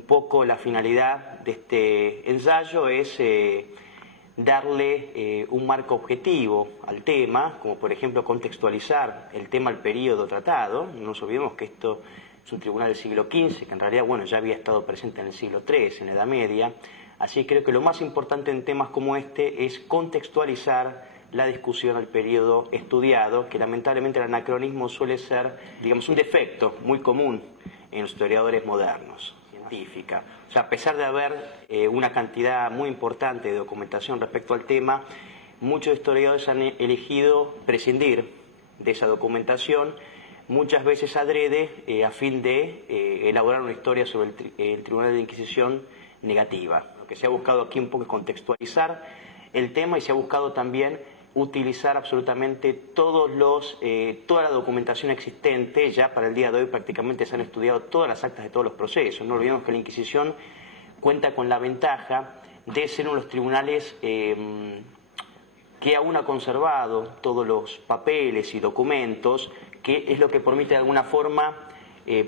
un poco la finalidad de este ensayo es darle un marco objetivo al tema, como por ejemplo contextualizar el tema al periodo tratado. No nos olvidemos que esto es un tribunal del siglo XV, que en realidad ya había estado presente en el siglo III, en la Edad Media. Así creo que lo más importante en temas como este es contextualizar la discusión al periodo estudiado, que lamentablemente el anacronismo suele ser, digamos, un defecto muy común en los historiadores modernos, científica. O sea, a pesar de haber una cantidad muy importante de documentación respecto al tema, muchos historiadores han elegido prescindir de esa documentación, muchas veces adrede, a fin de elaborar una historia sobre el Tribunal de la Inquisición negativa. Lo que se ha buscado aquí un poco es contextualizar el tema y se ha buscado también utilizar absolutamente toda la documentación existente. Ya para el día de hoy prácticamente se han estudiado todas las actas de todos los procesos. No olvidemos que la Inquisición cuenta con la ventaja de ser uno de los tribunales que aún ha conservado todos los papeles y documentos, que es lo que permite de alguna forma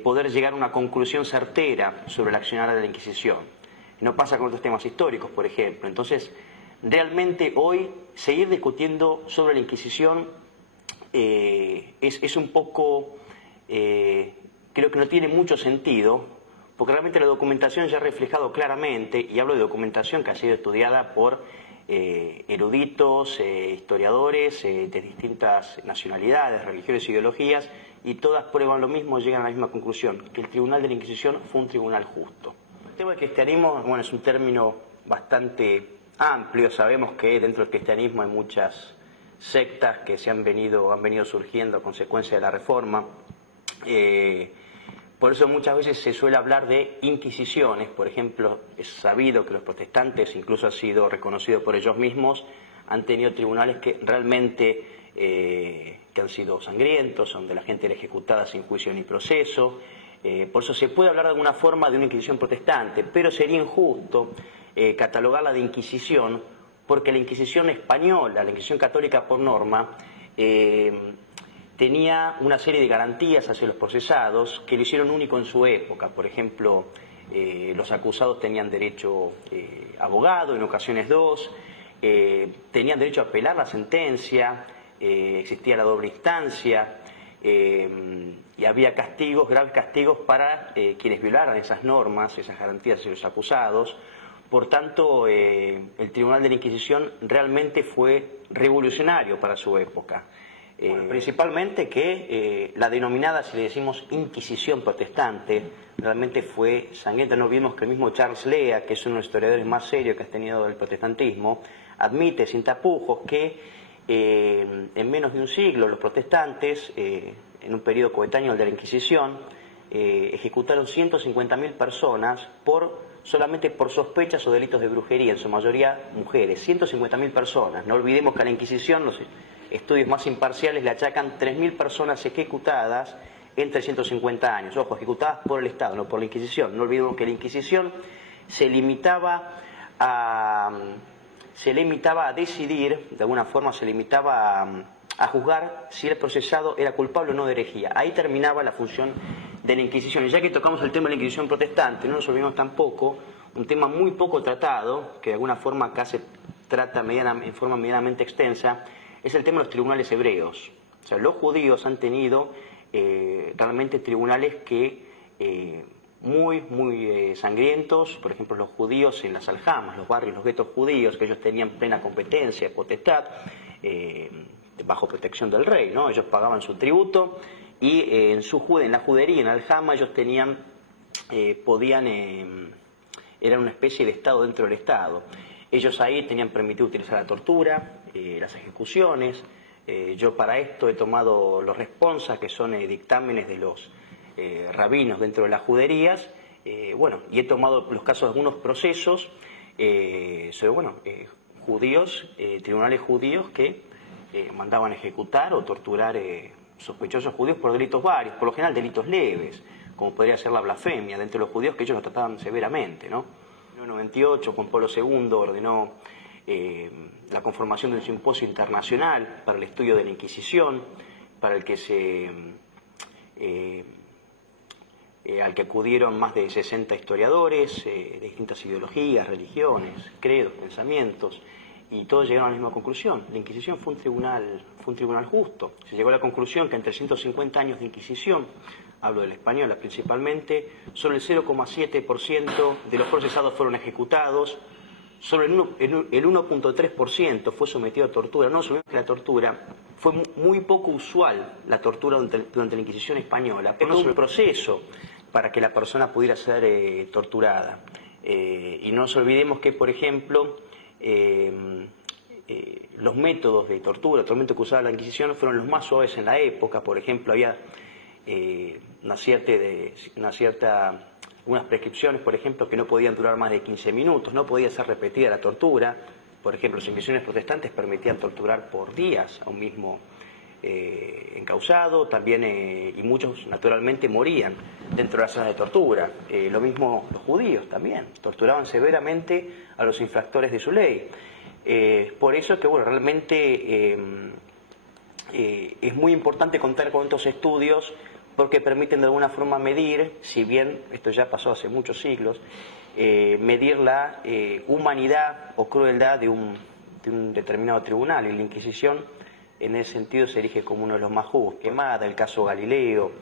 poder llegar a una conclusión certera sobre el accionar de la Inquisición. No pasa con otros temas históricos, por ejemplo. Entonces, realmente hoy seguir discutiendo sobre la Inquisición es un poco, creo que no tiene mucho sentido, porque realmente la documentación ya ha reflejado claramente, y hablo de documentación que ha sido estudiada por eruditos, historiadores de distintas nacionalidades, religiones e ideologías, y todas prueban lo mismo, llegan a la misma conclusión, que el Tribunal de la Inquisición fue un tribunal justo. El tema del cristianismo, bueno, es un término bastante amplio. Sabemos que dentro del cristianismo hay muchas sectas que han venido surgiendo a consecuencia de la Reforma. Por eso muchas veces se suele hablar de inquisiciones. Por ejemplo, es sabido que los protestantes, incluso ha sido reconocido por ellos mismos, han tenido tribunales que realmente que han sido sangrientos, donde la gente era ejecutada sin juicio ni proceso. Por eso se puede hablar de alguna forma de una inquisición protestante, pero sería injusto catalogarla de Inquisición, porque la Inquisición española, la Inquisición católica por norma, tenía una serie de garantías hacia los procesados que lo hicieron único en su época. Por ejemplo, los acusados tenían derecho a abogado, en ocasiones dos, tenían derecho a apelar la sentencia, existía la doble instancia, y había castigos, graves castigos para quienes violaran esas normas, esas garantías hacia los acusados. Por tanto, el Tribunal de la Inquisición realmente fue revolucionario para su época. Principalmente que la denominada, si le decimos Inquisición protestante, realmente fue sangrienta. No olvidemos que el mismo Charles Lea, que es uno de los historiadores más serios que ha tenido el protestantismo, admite sin tapujos que en menos de un siglo los protestantes, en un periodo coetáneo al de la Inquisición, ejecutaron 150.000 personas solamente por sospechas o delitos de brujería, en su mayoría mujeres. 150.000 personas. No olvidemos que a la Inquisición los estudios más imparciales le achacan 3.000 personas ejecutadas en 350 años. Ojo, ejecutadas por el Estado, no por la Inquisición. No olvidemos que la Inquisición se limitaba a decidir, de alguna forma se limitaba a juzgar si el procesado era culpable o no de herejía. Ahí terminaba la función de la Inquisición. Y ya que tocamos el tema de la Inquisición protestante, no nos olvidemos tampoco un tema muy poco tratado, que de alguna forma acá se trata en forma medianamente extensa, es el tema de los tribunales hebreos. O sea, los judíos han tenido realmente tribunales que muy sangrientos. Por ejemplo, los judíos en las aljamas, los barrios, los guetos judíos, que ellos tenían plena competencia, potestad, bajo protección del rey, ¿no? Ellos pagaban su tributo y en la judería, en la aljama, ellos tenían, eran una especie de Estado dentro del Estado. Ellos ahí tenían permitido utilizar la tortura, las ejecuciones. Yo para esto he tomado los responsas, que son dictámenes de los rabinos dentro de las juderías, y he tomado los casos de algunos procesos sobre, judíos, tribunales judíos que mandaban ejecutar o torturar sospechosos judíos por delitos varios, por lo general delitos leves, como podría ser la blasfemia, dentro de los judíos, que ellos lo trataban severamente, ¿no? En 1998 Juan Pablo II ordenó la conformación de un simposio internacional para el estudio de la Inquisición, para el que se al que acudieron más de 60 historiadores de distintas ideologías, religiones, credos, pensamientos, y todos llegaron a la misma conclusión. La Inquisición fue un tribunal justo. Se llegó a la conclusión que en 350 años de Inquisición, hablo de la española principalmente, solo el 0,7% de los procesados fueron ejecutados, solo el 1,3% fue sometido a tortura. No olvidemos que la tortura fue muy poco usual, la tortura durante la Inquisición española, pero no un proceso para que la persona pudiera ser torturada. Y no nos olvidemos que, por ejemplo, los métodos de tortura, el tormento que usaba la Inquisición fueron los más suaves en la época. Por ejemplo, había unas prescripciones, por ejemplo, que no podían durar más de 15 minutos, no podía ser repetida la tortura. Por ejemplo, las inquisiciones protestantes permitían torturar por días a un mismo encausado, también, y muchos naturalmente morían dentro de las zonas de tortura. Lo mismo los judíos también, torturaban severamente a los infractores de su ley. Por eso es que, bueno, realmente es muy importante contar con estos estudios, porque permiten de alguna forma medir, si bien esto ya pasó hace muchos siglos, medir la humanidad o crueldad de un determinado tribunal. Y la Inquisición, en ese sentido, se erige como uno de los más justos. Quemada, el caso Galileo,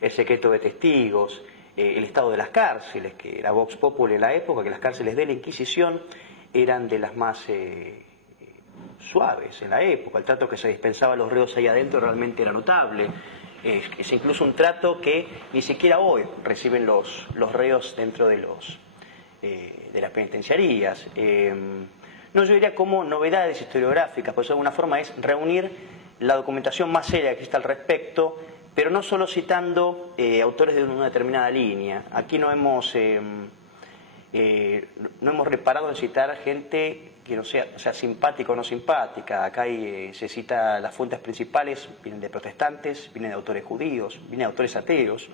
el secreto de testigos, el estado de las cárceles, que era Vox Populi en la época, que las cárceles de la Inquisición eran de las más suaves en la época. El trato que se dispensaba a los reos ahí adentro realmente era notable. Es incluso un trato que ni siquiera hoy reciben los reos dentro de las penitenciarías. No, yo diría como novedades historiográficas, pues de alguna forma es reunir la documentación más seria que existe al respecto, pero no solo citando autores de una determinada línea. Aquí no hemos reparado en citar gente que no sea simpática o no simpática. Acá se cita las fuentes principales, vienen de protestantes, vienen de autores judíos, vienen de autores ateos,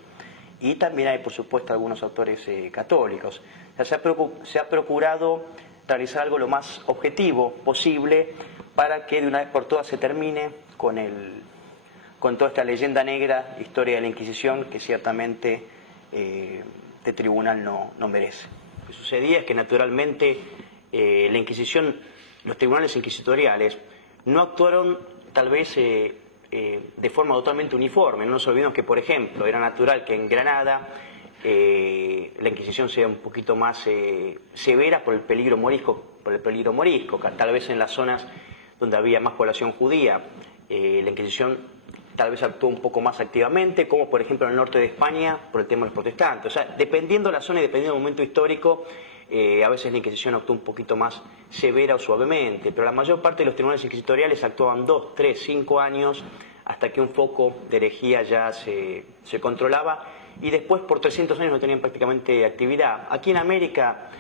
y también hay, por supuesto, algunos autores católicos. O sea, se ha procurado realizar algo lo más objetivo posible para que de una vez por todas se termine con toda esta leyenda negra, historia de la Inquisición, que ciertamente este tribunal no merece. Lo que sucedía es que naturalmente la Inquisición, los tribunales inquisitoriales, no actuaron tal vez de forma totalmente uniforme. No nos olvidemos que, por ejemplo, era natural que en Granada la Inquisición sea un poquito más severa por el peligro morisco, tal vez en las zonas donde había más población judía, la Inquisición tal vez actuó un poco más activamente, como por ejemplo en el norte de España por el tema de los protestantes. O sea, dependiendo de la zona y dependiendo del momento histórico, a veces la Inquisición actuó un poquito más severa o suavemente, pero la mayor parte de los tribunales inquisitoriales actuaban 2, 3, 5 años hasta que un foco de herejía ya se controlaba, y después por 300 años no tenían prácticamente actividad. Aquí en América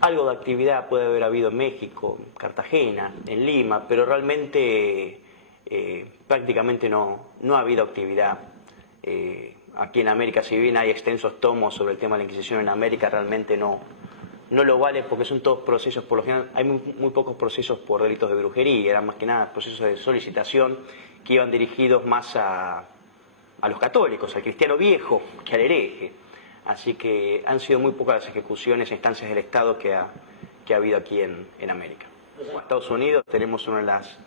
algo de actividad puede haber habido en México, en Cartagena, en Lima, pero realmente prácticamente no ha habido actividad. Aquí en América, si bien hay extensos tomos sobre el tema de la Inquisición en América, realmente no lo vale, porque son todos procesos, por lo general hay muy pocos procesos por delitos de brujería, eran más que nada procesos de solicitación que iban dirigidos más a los católicos, al cristiano viejo, que al hereje. Así que han sido muy pocas las ejecuciones e instancias del Estado que ha habido aquí en América. En Estados Unidos tenemos una de las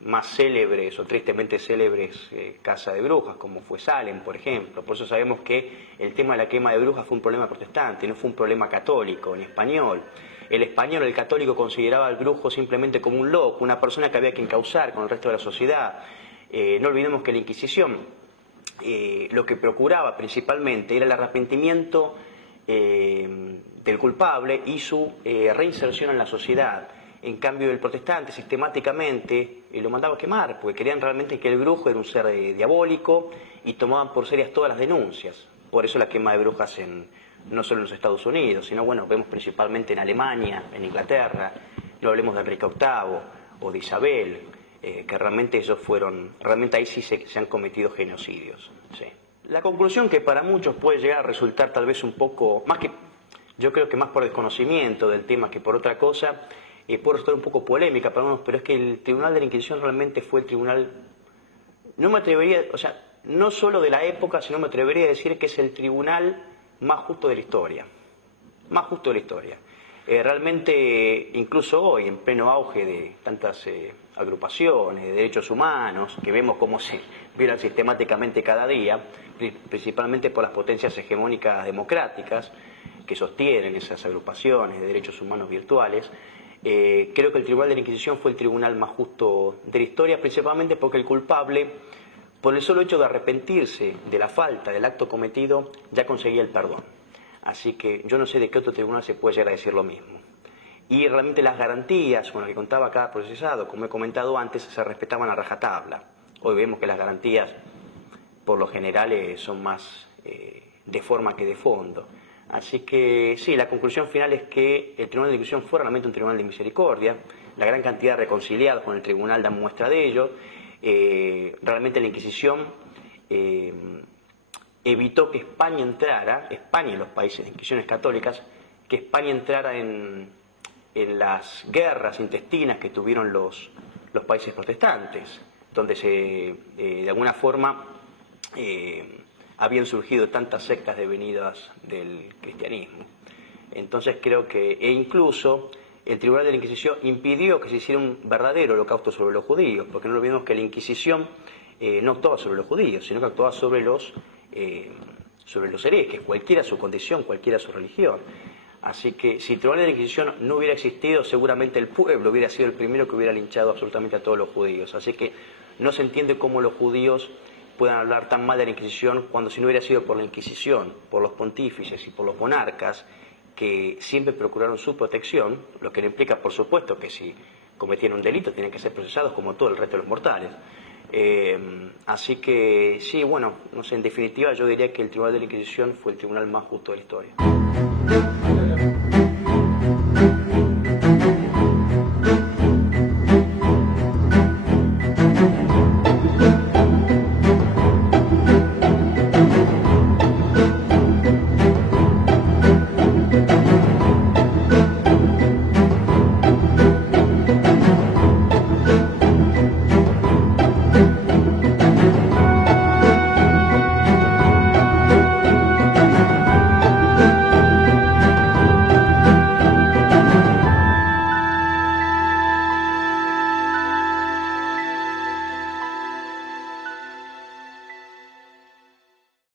más célebres o tristemente célebres casas de brujas, como fue Salem, por ejemplo. Por eso sabemos que el tema de la quema de brujas fue un problema protestante, no fue un problema católico, ni español. El católico consideraba al brujo simplemente como un loco, una persona que había que encauzar con el resto de la sociedad. No olvidemos que la Inquisición lo que procuraba principalmente era el arrepentimiento del culpable y su reinserción en la sociedad. En cambio, el protestante sistemáticamente lo mandaba a quemar, porque creían realmente que el brujo era un ser diabólico y tomaban por serias todas las denuncias. Por eso la quema de brujas no solo en los Estados Unidos, sino, bueno, vemos principalmente en Alemania, en Inglaterra, no hablemos de Enrique VIII o de Isabel, que realmente realmente ahí sí se han cometido genocidios. Sí. La conclusión, que para muchos puede llegar a resultar tal vez un poco, yo creo que más por desconocimiento del tema que por otra cosa, puede resultar un poco polémica para unos, pero es que el Tribunal de la Inquisición realmente fue el tribunal, no me atrevería, no solo de la época, sino me atrevería a decir que es el tribunal más justo de la historia. Más justo de la historia. Realmente, incluso hoy, en pleno auge de tantas agrupaciones de derechos humanos, que vemos cómo se violan sistemáticamente cada día, principalmente por las potencias hegemónicas democráticas que sostienen esas agrupaciones de derechos humanos virtuales, creo que el Tribunal de la Inquisición fue el tribunal más justo de la historia, principalmente porque el culpable, por el solo hecho de arrepentirse de la falta del acto cometido, ya conseguía el perdón. Así que yo no sé de qué otro tribunal se puede llegar a decir lo mismo. Y realmente las garantías con las que contaba cada procesado, como he comentado antes, se respetaban a rajatabla. Hoy vemos que las garantías, por lo general, son más de forma que de fondo. Así que sí, la conclusión final es que el Tribunal de Inquisición fue realmente un tribunal de misericordia. La gran cantidad de reconciliados con el tribunal dan muestra de ello. Realmente la Inquisición evitó que España entrara, España y los países de inquisiciones católicas, que España entrara en las guerras intestinas que tuvieron los países protestantes, donde de alguna forma habían surgido tantas sectas devenidas del cristianismo. Entonces creo que, incluso el Tribunal de la Inquisición impidió que se hiciera un verdadero holocausto sobre los judíos, porque no olvidemos que la Inquisición no actuaba sobre los judíos, sino que actuaba sobre los herejes, cualquiera su condición, cualquiera su religión. Así que si el Tribunal de la Inquisición no hubiera existido, seguramente el pueblo hubiera sido el primero que hubiera linchado absolutamente a todos los judíos. Así que no se entiende cómo los judíos puedan hablar tan mal de la Inquisición cuando, si no hubiera sido por la Inquisición, por los pontífices y por los monarcas, que siempre procuraron su protección, lo que le implica, por supuesto, que si cometían un delito tienen que ser procesados como todo el resto de los mortales. Así que sí, bueno, no sé, en definitiva yo diría que el Tribunal de la Inquisición fue el tribunal más justo de la historia.